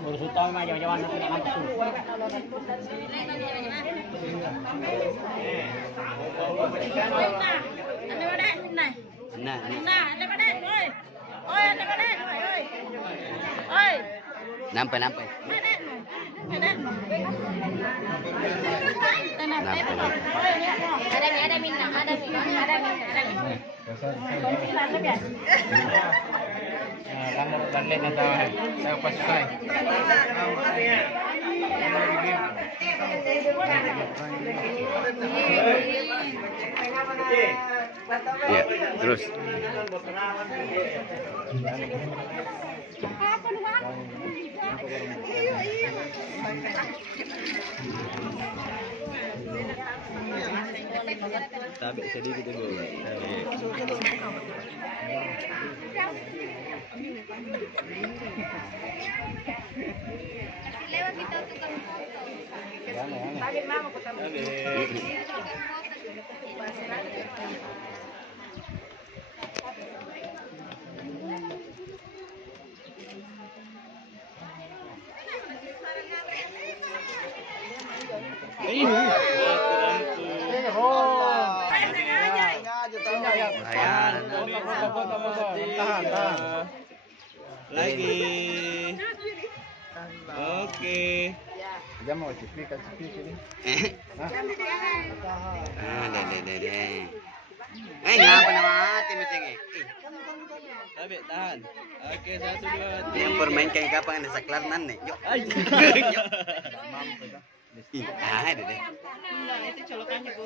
Urus utang mah jauh-jauhan nanti nak ngantuk. Nah, nampai. Kamu balik atau saya pas selesai. Ya, terus. Tapi sedikit dulu. Lewat kita tukang foto. Tabe mama ko tabe. Lagi. Oke. Jangan mau cipik ini. Deh. Ngapa nama mati mesinge? Tabe tahan. Oke, 1 2 3. Yang permain kayak kapan ada saklar nan nih. Yuk. Deh. Itu colokannya Bu.